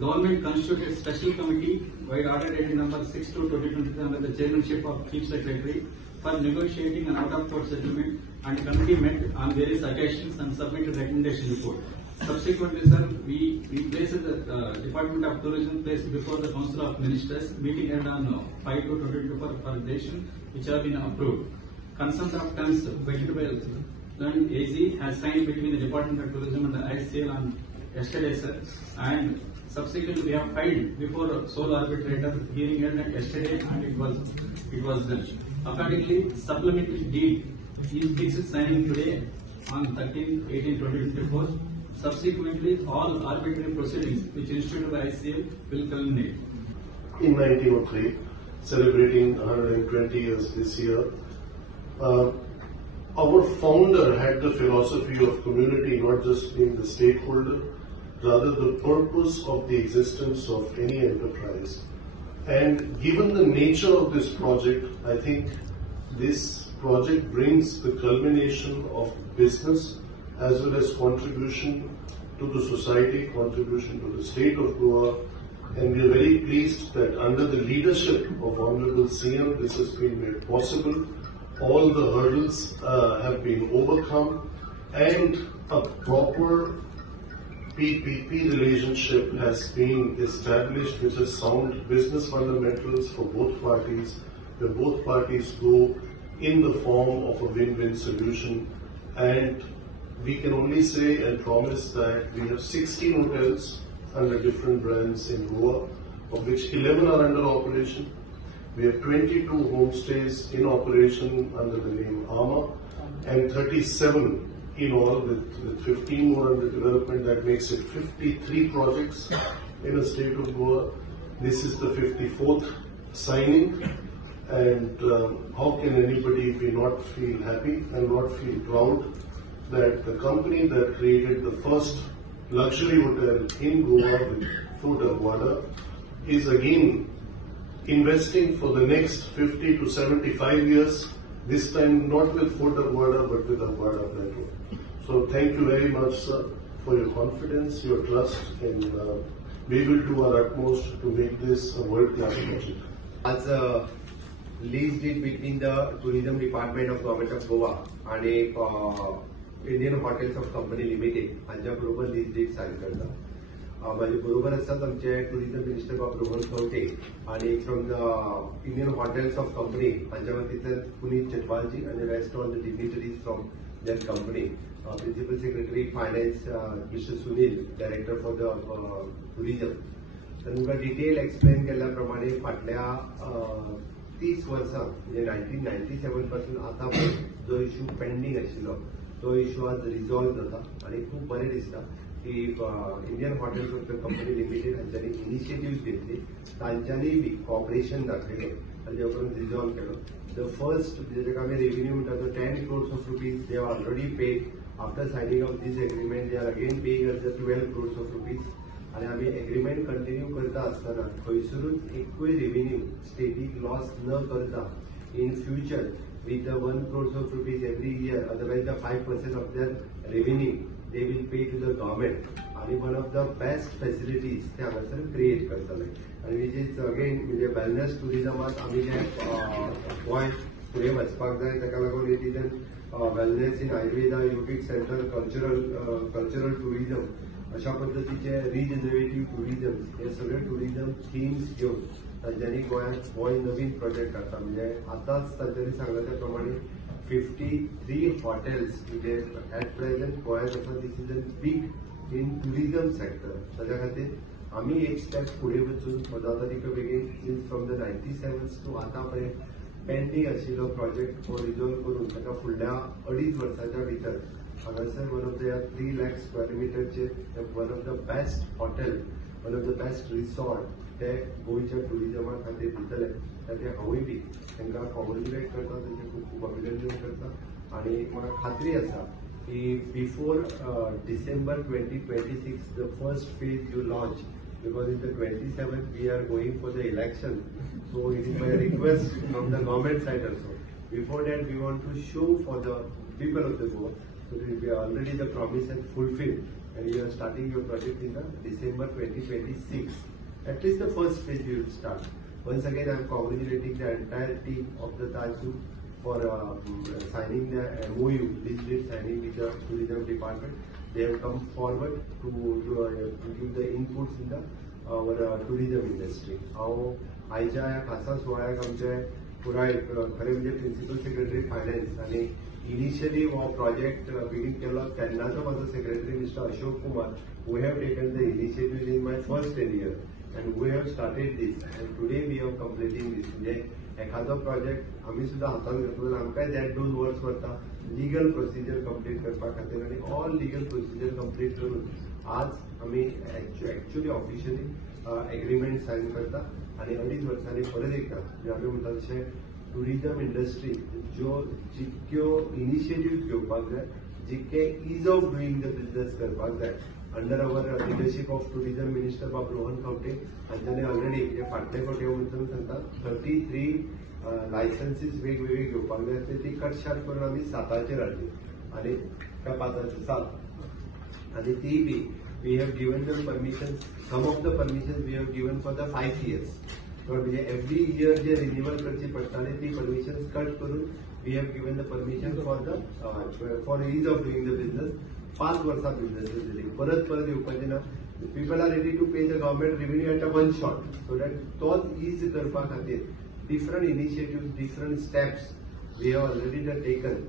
Government constituted a special committee by order dated number 6/2/2023 under the chairmanship of Chief Secretary for negotiating an out-of-court settlement, and the committee met on various occasions and submitted recommendation report. Subsequently, sir, we placed the Department of Tourism placed before the Council of Ministers meeting held on 5/2/2024 for decision which have been approved. Consent of terms filed by Learned AG has signed between the Department of Tourism and the ICL on yesterday, sir, and subsequently we have filed before sole arbitrator hearing held yesterday, and it was done. Accordingly, supplementary deed is fixed signing today on 13/18/2024. Subsequently, all arbitrary proceedings which instituted by ICL will culminate. In 1903, celebrating 120 years this year, our founder had the philosophy of community not just being the stakeholder, rather the purpose of the existence of any enterprise. And given the nature of this project, I think this project brings the culmination of business as well as contribution to the society, contribution to the state of Goa. And we are very pleased that under the leadership of Honorable CM, this has been made possible. All the hurdles have been overcome, and a proper PPP relationship has been established, which has sound business fundamentals for both parties, where both parties go in the form of a win-win solution. And we can only say and promise that we have 16 hotels under different brands in Goa, of which 11 are under operation. We have 22 homestays in operation under the name Ama, and 37 in all with 15 more under development. That makes it 53 projects in the state of Goa. This is the 54th signing, and how can anybody be not feel happy and not feel proud that the company that created the first luxury hotel in Goa with Fort Aguada is again investing for the next 50 to 75 years, this time not with Fort Aguada but with Aguada Plateau. So thank you very much, sir, for your confidence, your trust, and we will do our utmost to make this a world-class project. As a lease deed between the Tourism Department of Government of Goa and Indian Hotels of Company Limited हांच्या बरोबर lease deed sign करता. माझे बरोबर असतात आमचे tourism minister बाब रोहन खंवटे आणि from the Indian hotels of company हांच्या वतींतल्यान पुनीत चटवालजी आणि rest all the dignitaries from that company, principal secretary finance mister Sunil, director for the tourism. तर तुमकां डिटेल एक्सप्लेन केल्ल्या फाटल्या 30 वर्सां म्हणजे 1997 पासून आता जो इश्यू पेंडिंग आशिल्लो तो इश्यू आज रिझॉल्व जाता आणि खूप बरें दिसता की Indian hotels of the company limited हांच्यांनी इनिशिएटिव्ह घेतली, तांच्यांनी बी कॉपरेशन दाखयलें आनी ते उपरांत रिझॉल्व केलो. द फर्स्ट जेका आमी रेव्हेन्यू म्हणटा तो 10 crores of rupees they are already paid. After signing of these agreement they are again paying us the 12 crores of rupees. आणि आमी एग्रीमेंट कंटिन्यू करता आसतना खंयसरूच एकूय रेव्हेन्यू स्टेटीक लॉस न करता in future with the 1 crores of rupees every year, otherwise the 5% of their revenue they will pay to the government. And one of the best facilities they हांगासर create करतले. And which is again म्हणजे wellness tourismaत आमी जे गोंय फुडें वचपाक जाय ताका लागून it is wellness in Ayurveda, yogic center, cultural tourism, अशा पद्धतीचे रिजनरेटिव्ह टुरिझम हे सगळे टुरिझम थीम्स घेऊन तांच्यांनी गोंयांत गोंय नवीन प्रोजेक्ट करता. म्हणजे आतांच तांच्यांनी सांगला त्या प्रमाणे 53 हॉटेल्स म्हणजे ऍट प्रेझेंट गोंयांत आसा. दिस इज अ बीग इन टुरिझम सेक्टर. ताच्या खातीर आमी एक स्टेप फुडें वचून पदाधिकारी बेगीन सिन्स फ्रॉम द 97 टू आतां पर्यंत पेंडींग आशिल्लो प्रोजेक्ट हो रिझॉल्व करून ताका फुडल्या 2.5 वर्सांच्या भितर हांगासर one of the 3 lakh square meterचे one of the best hotel, one of the best resort ते गोंयच्या टुरिझमा खातीर दितले. ताचे हांवूय बी तांकां कॉंग्रेच्युलेट करता, तांचे खूब खूब अभिनंदन करता. आनी म्हाका खात्री आसा की before December 2026 the first phase you launch, because in the 27th we are going for the election. So it is my request from the government side also. Before that we want to show for the people of the Goa, so it will be already the promise and fulfilled and you are starting your project in the December 2026. At least the first phase you will start. Once again, I am congratulating the entire team of the Taj Group for signing the MOU, lease deed signing with the tourism department. They have come forward to give the inputs in the our tourism industry. आयच्या ह्या खासा सोहळ्याक आमचे पुराय खरे म्हणजे principal secretary finance आणि initially हो project बिगीन केलो तेन्नाचो माझो secretary mister Ashok Kumar who have taken the initiative in my first tenure and we have started this and today we are completing this. म्हणजे एखादो प्रोजेक्ट आम्ही सुद्धा हातान घेतलो आमकां दॅट 2 वर्स वता लिगल प्रोसिजर कंप्लीट करपा खातीर आणि ऑल लिगल प्रोसिजर कंप्लीट करून आज आम्ही ऍक्च्युअली ऑफिशियली एग्रीमेंट साइन करता आणि 2.5 वर्सांनी परत एकदा जे आमी म्हणटा तशें टुरिजम इंडस्ट्री ज्यो जितक्यो इनिशिएटिव्ह घेवपाक जाय जितके is of doing the business करपाक जाय under our leadership of tourism minister बाब रोहन खंवटे हांच्यानी ऑलरेडी हे फाटले फावटी वचून सांगता 33 लायसन्सीस वेगवेगळे घेवपाक जाय आसले ती कट शार्ट करून आमी 7चेर हाडली आणि त्या 5चे 7 आणि ती B we have given them permissions. Some of the permissions we have given for the 5 years. म्हणजे every year जे रिन्युअल करची पडटाली ती परमिशन्स कट करून we have given the permission for the for ease of doing the business. 5 वर्सां business दिली परत येवपाचे ना. People are ready to pay the government revenue at a one shot. So that तोच ease करपा खातीर different initiatives, different steps we have already taken.